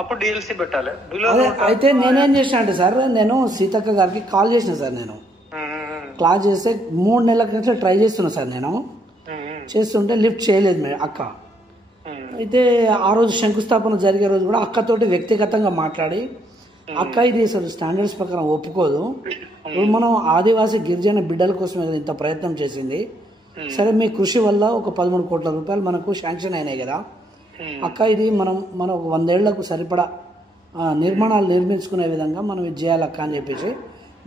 అప్పుడు డిఎల్సీ పెట్టాలి. అయితే నేనేం చేసిన అంటే సార్, నేను సీతక్క గారికి కాల్ చేసిన సార్. నేను కాల్ చేస్తే 3 నెలల క్రితం ట్రై చేస్తున్నా సార్. నేను చేస్తుంటే లిఫ్ట్ చేయలేదు మేడం అక్క. అయితే ఆ రోజు శంకుస్థాపన జరిగే రోజు కూడా అక్కతోటి వ్యక్తిగతంగా మాట్లాడి, అక్క ఇది అసలు స్టాండర్డ్స్ ప్రకారం ఒప్పుకోదు, ఇప్పుడు మనం ఆదివాసీ గిరిజన బిడ్డల కోసమే కదా ఇంత ప్రయత్నం చేసింది, సరే మీ కృషి వల్ల ఒక 13 కోట్ల రూపాయలు మనకు శాంక్షన్ అయినాయి కదా అక్క, ఇది మనం 100 ఏళ్లకు సరిపడా నిర్మాణాలు నిర్మించుకునే విధంగా మనం ఇది చేయాలి అక్క అని చెప్పేసి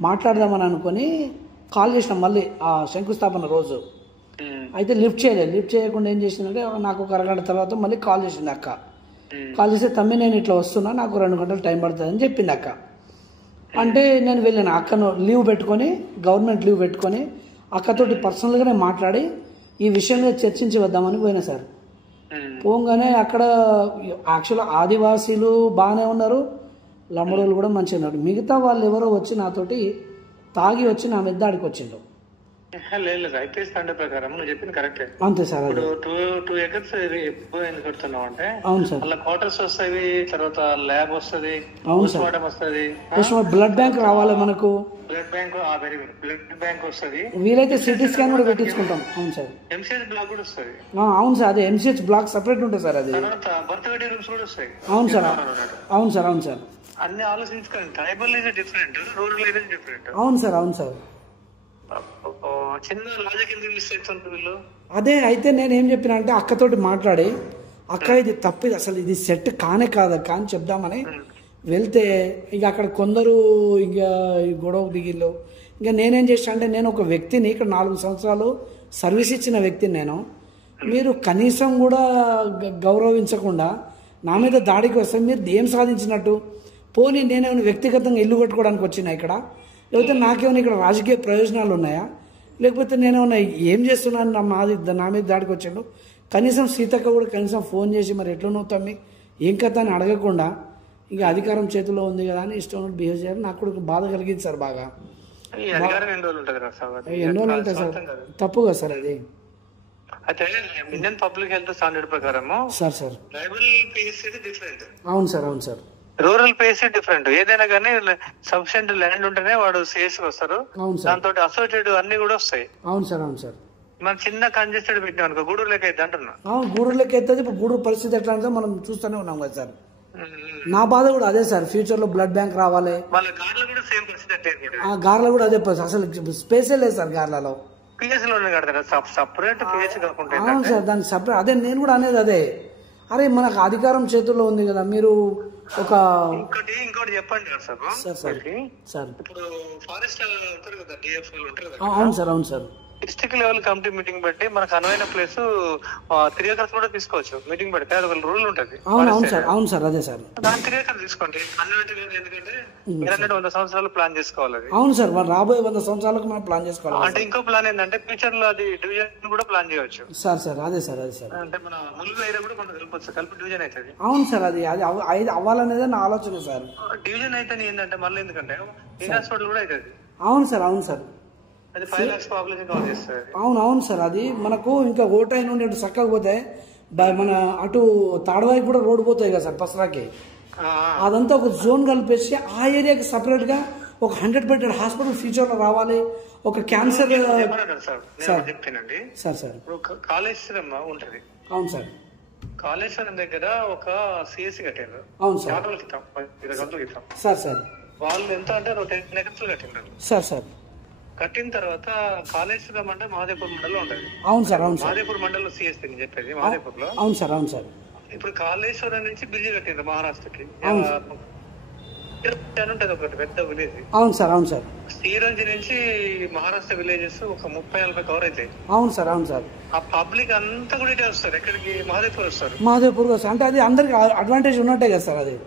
మాట్లాడదామని అనుకుని కాల్ చేసినాం మళ్ళీ ఆ శంకుస్థాపన రోజు. అయితే లిఫ్ట్ చేయలేదు. లిఫ్ట్ చేయకుండా ఏం చేసిందంటే నాకు ఒక అరగంట తర్వాత మళ్ళీ కాల్ చేసింది అక్క. కాల్ చేస్తే తమ్మి నేను ఇట్లా వస్తున్నా, నాకు 2 గంటలు టైం పడుతుంది అని చెప్పింది అక్క. అంటే నేను వెళ్ళాను, అక్కను లీవ్ పెట్టుకొని, గవర్నమెంట్ లీవ్ పెట్టుకొని అక్కతోటి పర్సనల్గానే మాట్లాడి ఈ విషయంలో చర్చించి వద్దామని పోయినా సార్. పోగానే అక్కడ యాక్చువల్గా ఆదివాసీలు బాగానే ఉన్నారు, లంబడోళ్ళు కూడా మంచిగా ఉన్నారు. మిగతా వాళ్ళు ఎవరో వచ్చి నాతోటి తాగి వచ్చి నా మీద దాడికి వచ్చిండు. లేదు ఐపీఎస్ స్టాండర్డ్ ప్రకారం నువ్వు చెప్పింది కరెక్టే. అంతే సార్. ఇప్పుడు 2 acres ఎక్కువ ఎందుకు కడుతున్నావు అంటే, అవును సార్, అలా క్వార్టర్స్ వస్తాయి, తర్వాత ల్యాబ్ వస్తుంది, వస్తుంది, బ్లడ్ బ్యాంక్ రావాలి మనకు, బ్లడ్ బ్యాంక్ వస్తుంది, వీలైతే సిటీ స్కాన్ కూడా పెట్టించుకుంటాం. అవును సార్. ఎంసీహెచ్ బ్లాక్ కూడా వస్తుంది. అవును సార్, అదే ఎంసీహెచ్ బ్లాక్ సపరేట్ ఉంటుంది సార్. అది బర్త్ రూమ్స్ కూడా వస్తాయి. అవును సార్. అవును సార్. అవును సార్. అన్ని ఆలోచించుకోండి. Tribal is different, rural is different. అవును సార్. అవును సార్. చిన్న లాజిక్ ఎందుకు మిస్ అవుతుంది వీళ్ళు? అదే అయితే నేను ఏం చెప్పిన అంటే అక్కతోటి మాట్లాడి, అక్క ఇది తప్పిది, అసలు ఇది సెట్ కానే కాదక్క అని చెప్దామని వెళ్తే ఇక అక్కడ కొందరు ఇక గొడవ దిగిళ్ళు. ఇంకా నేనేం చేసా అంటే, నేను ఒక వ్యక్తిని ఇక్కడ 4 సంవత్సరాలు సర్వీస్ ఇచ్చిన వ్యక్తిని నేను, మీరు కనీసం కూడా గౌరవించకుండా నా మీద దాడికి వస్తే మీరు ఏం సాధించినట్టు? పోనీ నేనేమైనా వ్యక్తిగతంగా ఇల్లు కట్టుకోవడానికి వచ్చినా ఇక్కడ, లేకపోతే నాకేమైనా ఇక్కడ రాజకీయ ప్రయోజనాలు ఉన్నాయా, లేకపోతే నేనేమన్నా ఏం చేస్తున్నాను నా మీద దాడికి వచ్చాడు? కనీసం సీతక్క కూడా కనీసం ఫోన్ చేసి మరి ఎట్లా తమ్మి ఏం కథ అని అడగకుండా, ఇక అధికారం చేతిలో ఉంది కదా అని ఇష్టం బిహేవ్ చేయాలి. నాకు కూడా బాధ కలిగింది సార్ బాగా. ఎన్ని రోజులు ఉంటుంది సార్? తప్పు కదా సార్ అది. అయితే ఇండియన్ పబ్లిక్ హెల్త్ స్టాండర్డ్ ప్రకారం sir sir tribal PSC different. అవును సార్. అవును సార్. Rural PSC different. ఏదైనా కానీ సఫిషియెంట్ ల్యాండ్ ఉంటేనే వాడు సిఎస్ వస్తారు, దాంతో అసోసియేటెడ్ అన్ని కూడా వస్తాయి. అవును సార్. అవును సార్. మనం చిన్న కంజెస్టెడ్ పెట్టినాం అనుకో, గూడూరు లెక్క అయితే అంటున్నా. గూడూరు లెక్క అవుతుంది. ఇప్పుడు గూడూరు పరిస్థితి ఎట్లా అంటే మనం చూస్తూనే ఉన్నాం కదా సార్. నా బాధ కూడా అదే సార్, ఫ్యూచర్ లో బ్లడ్ బ్యాంక్ రావాలి. గార్ల కూడా సేమ్ పరిస్థితి. గార్ల కూడా అదే పరిస్థితి, అసలు స్పేసే లేదు సార్ గార్లలో. పిఎస్ లో సపరేట్ పిఎస్ కాకుండా. అవును సార్, దానికి సపరేట్. అదే నేను కూడా అనేది అదే. అరే మనకు అధికారం చేతుల్లో ఉంది కదా, మీరు ఒక ఇంకోటి చెప్పండి సార్. సార్ ఇప్పుడు ఫారెస్ట్ ఉంటారు కదా, డిఎఫ్ ఉంటారు కదా. అవును సార్. అవును sir. District level committee meeting పెట్టి మనకు అనువైన ప్లేస్ 3 acres కూడా తీసుకోవచ్చు. మీటింగ్ పెడితే అది ఒక రూల్ ఉంటుంది. అవును సార్. అవును సార్. అదే సార్, దాని 3 acres తీసుకోండి. ఎందుకంటే 100 సంవత్సరాలు ప్లాన్ చేసుకోవాలి. అవును సార్, రాబోయే 100 సంవత్సరాలకు మనం ప్లాన్ చేసుకోవాలి. అంటే ఇంకో ప్లాన్ ఏంటంటే ఫ్యూచర్ లో అది డివిజన్ కూడా ప్లాన్ చేయవచ్చు సార్. సార్ అదే సార్. అదే సార్, అంటే మన ములుగు ఏరియా కూడా మనం కలపచ్చు, కలిపి డివిజన్ అవుతుంది. అవును సార్, అది అవ్వాలనేదే నా ఆలోచన సార్. డివిజన్ అయితే ఏంటంటే మళ్ళీ ఎందుకంటే హాస్పిటల్ కూడా అవుతుంది. అవును సార్. అవును సార్. అది 5 lakhs పాపులేషన్ కవర్ చేస్తుంది. అవును. అవును సార్, అది మనకు ఇంకా ఓటై నుండి అటు చక్కగా పోతే మన అటు తాడవాయికి కూడా రోడ్డు పోతాయి కదా సార్, పసరాకి. అదంతా ఒక జోన్ కలిపేసి ఆ ఏరియాకి సపరేట్ గా ఒక 100-bedded హాస్పిటల్ ఫ్యూచర్ లో రావాలి. ఒక క్యాన్సర్ చెప్తానండి సార్. సార్ కాళేశ్వరం ఉంటది. అవును సార్. కాళేశ్వరం దగ్గర ఒక సిఎస్సి కట్టారు. అవును సార్. సార్. సార్ వాళ్ళు ఎంత అంటే 10 acres కట్టినారు. సార్. సార్ కట్టిన తర్వాత కాళేశ్వరం అంటే మహాదేవ్పూర్ మండలంలో ఉంటది. అవును సార్. అవును సార్. మహాదేవ్పూర్ మండలంలో సిఎస్సి నేను చెప్పేది మహాదేవ్పూర్ లో. అవును సార్. అవును సార్. ఇప్పుడు కాళేశ్వరం నుంచి బ్రిడ్జి కట్టిండ్రు మహారాష్ట్రకి. ఉంటది ఒకటి పెద్ద విలేజ్. అవును సార్. అవును సార్. శ్రీరంజి నుంచి మహారాష్ట్ర విలేజెస్ ఒక 30-40 కవర్ అవుతాయి. అవును సార్. అవును సార్. ఆ పబ్లిక్ అంతా కూడా ఇటే వస్తారు. ఎక్కడికి? మహాదేవ్పూర్ వస్తారు. మహాదేవ్పూర్ వస్తారు. అంటే అది అందరికి అడ్వాంటేజ్ ఉన్నట్టే కదా సార్ అది.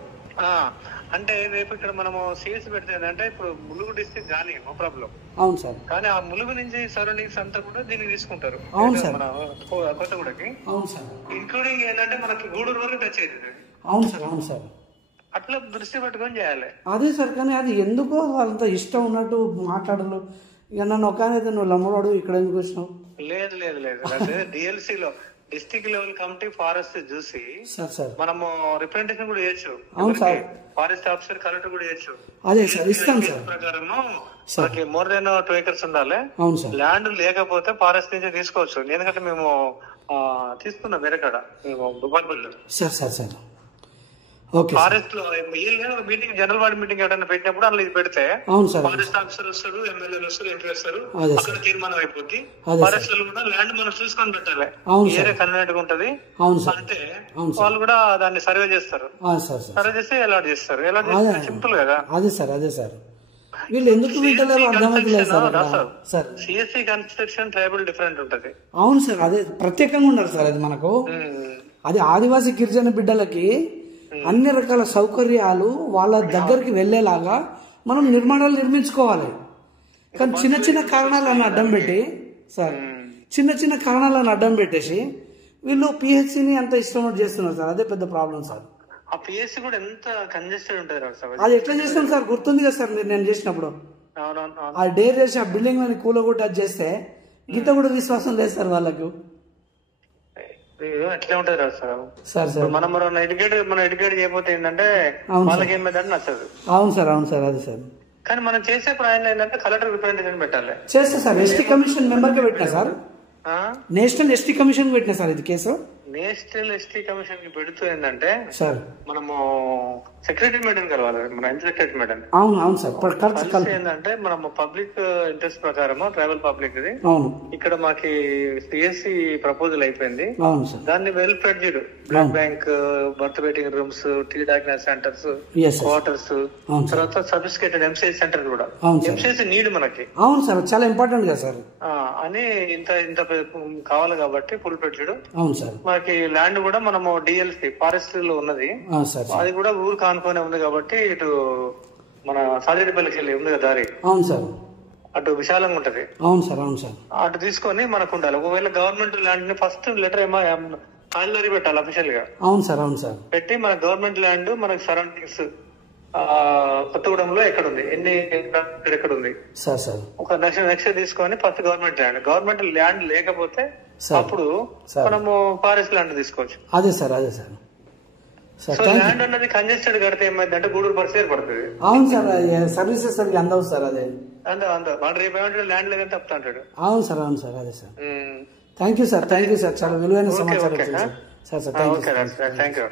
అంటే రేపు ఇక్కడ మనము సిఎస్ పెడితే అంటే ఇప్పుడు ములుగు డిస్ట్రిక్ట్ కానీ నో ప్రాబ్లం. అవును సార్. కానీ ఆ ములుగు నుంచి సరౌండింగ్స్ అంతా కూడా దీనికి తీసుకుంటారు. అవును సార్. మన కొత్తగూడకి. అవును సార్. ఇంక్లూడింగ్ ఏంటంటే మనకి గూడూరు వరకు టచ్ అవుతుంది. అవును సార్. అవును సార్. అట్లా దృష్టి పెట్టుకొని చేయాలి. అదే సార్, కానీ అది ఎందుకో వాళ్ళంత ఇష్టం ఉన్నట్టు మాట్లాడలు. ఇక నన్ను ఒకనైతే నువ్వు లమ్మవాడు ఇక్కడ ఎందుకు వచ్చినావు? లేదు లేదు లేదు, అంటే డిఎల్సీలో డిస్ట్రిక్ట్ లెవెల్ కమిటీ ఫారెస్ట్ చూసి సార్ సార్ మనము రిప్రజెంటేషన్ కూడా చేయొచ్చు. అవును సార్. ఫారెస్ట్ ఆఫీసర్ కలెక్టర్ కూడా చేయొచ్చు. అదే సార్ ఇస్తాం సార్. ప్రకారము మనకి మోర్ దెన్ 2 acres ఉండాలి. అవును సార్. ల్యాండ్ లేకపోతే ఫారెస్ట్ నుంచి తీసుకోవచ్చు. ఎందుకంటే మేము తీసుకున్నాం వేరే కాడ దుబాయ్లో. Sir sir sir okay. Forest లో మీటింగ్ జనరల్ బాడీ మీటింగ్ ఎవరైనా పెట్టినప్పుడు అందులో ఇది పెడితే అవును సార్ ఫారెస్ట్ ఆఫీసర్ వస్తారు, ఎమ్మెల్యేలు వస్తారు, ఎంపీ వస్తారు, అదే అక్కడ సార్ తీర్మానం అయిపోద్ది. అదే ఫారెస్ట్ లో కూడా ల్యాండ్ మనం చూసుకొని పెట్టాలి. అవును ఏరియా సార్ కన్వీనెంట్ గా ఉంటది అవును సార్ అంటే అవును సార్ వాళ్ళు కూడా దాన్ని సర్వే చేస్తారు. సార్ సార్ సర్వే చేసి అలాట్ చేస్తారు. అలాట్ చేస్తే సింపుల్ కదా. అదే సార్ అదే సార్ వీళ్ళు ఎందుకు వింటలేరు అర్థమవుతలేదు sir. Sir CSC construction tribal different ఉంటది. అవును సార్ అదే ప్రత్యేకంగా ఉండాలి సార్ అది మనకు. అది ఆదివాసీ గిరిజన బిడ్డలకి అన్ని రకాల సౌకర్యాలు వాళ్ళ దగ్గరికి వెళ్లేలాగా మనం నిర్మాణాలు నిర్మించుకోవాలి. కానీ చిన్న చిన్న కారణాలను అడ్డం పెట్టి సార్ చిన్న చిన్న కారణాలను అడ్డం పెట్టేసి వీళ్ళు పిహెచ్సిని అంత ఇష్టం చేస్తున్నారు సార్. అదే పెద్ద ప్రాబ్లం సార్. ఆ పిఎస్సి కూడా ఎంత కంజెస్టెడ్ ఉంటుంది. అది ఎట్లా చేస్తాం సార్ గుర్తుంది కదా సార్ నేను చేసినప్పుడు. ఆ డేర్ చేసి ఆ బిల్డింగ్ లని కూలగొట్టి అది చేస్తే గీత కూడా విశ్వాసం లేదు సార్ వాళ్ళకు. ఎట్లా ఉంటది కదా సార్. సార్ మనం ఎడ్యుకేట్ చేయకపోతే ఏంటంటే వాళ్ళకి ఏమైందంటే నచ్చదు. అవును సార్ అవును సార్ అదే సార్. కానీ మనం చేసే ప్రయాణం ఏంటంటే కలెక్టర్ రిప్రజెంటేషన్ పెట్టాలి. చేస్తా సార్. ఎస్టీ కమిషన్ మెంబర్ కి పెట్టినా సార్. నేషనల్ ఎస్టీ కమిషన్ పెట్టినా సార్ ఇది కేసు. నేషనల్ ఎస్టీ కమిషన్ కి పెడుతూ ఏంటంటే సార్ మనము సెక్రటరీ మేడం కలవాలి. మన సెక్రటరీ మేడం. అవును అవును సార్. ఏంటంటే మనము పబ్లిక్ ఇంట్రెస్ట్ ప్రకారం ట్రైబల్ పబ్లిక్ ఇది అవును ఇక్కడ మాకి సిఎస్సి ప్రపోజల్ అయిపోయింది. అవును సార్. దాన్ని well fledged blood bank, birth waiting rooms, T diagnose centres, quarters, తర్వాత సఫిస్టికేటెడ్ ఎంసీఐ సెంటర్ కూడా. ఎంసీఐ నీడ్ మనకి. అవును సార్ చాలా ఇంపార్టెంట్ కదా సార్ అని ఇంత ఇంత కావాలి కాబట్టి ఫుల్ ఫ్లెడ్జ్డ్. అవును సార్. మనకి ల్యాండ్ కూడా మనము డిఎల్సి ఫారెస్ట్ లో ఉన్నది. అది కూడా ఊరు కానుకొని ఉంది కాబట్టి ఇటు మన సాజిరెడ్డిపల్లికి వెళ్ళి ఉంది కదా దారి. అవును సార్. అటు విశాలంగా ఉంటది. అవును సార్ అవును సార్. అటు తీసుకొని మనకు ఉండాలి. ఒకవేళ గవర్నమెంట్ ల్యాండ్ ని ఫస్ట్ లెటర్ ఏమో కాయిలరీ పెట్టాలి అఫీషియల్ గా. అవును సార్ అవును సార్. పెట్టి మన గవర్నమెంట్ ల్యాండ్ మనకి సరౌండింగ్స్ కొత్తగూడెంలో ఎక్కడ ఉంది, ఎన్ని ఎక్కడ ఉంది సార్ సార్ ఒక నెక్స్ట్ తీసుకొని ఫస్ట్ గవర్నమెంట్ ల్యాండ్ లేకపోతే అప్పుడు మనము ఫారెస్ట్ ల్యాండ్ తీసుకోవచ్చు. అదే సార్ అదే సార్. సో ల్యాండ్ అన్నది కంజెస్టెడ్ కడితే ఏమైంది అంటే గూడూరు పరిస్థితి ఏర్పడుతుంది. అవును సార్ సర్వీసెస్ అందవు సార్. అదే వాడు రేపు ఏమంటాడు ల్యాండ్ లేదని తప్పుతా అంటాడు. అవును సార్ అవును సార్ అదే సార్. థ్యాంక్ యూ సార్ చాలా విలువైన సమాచారం సార్. Thank you.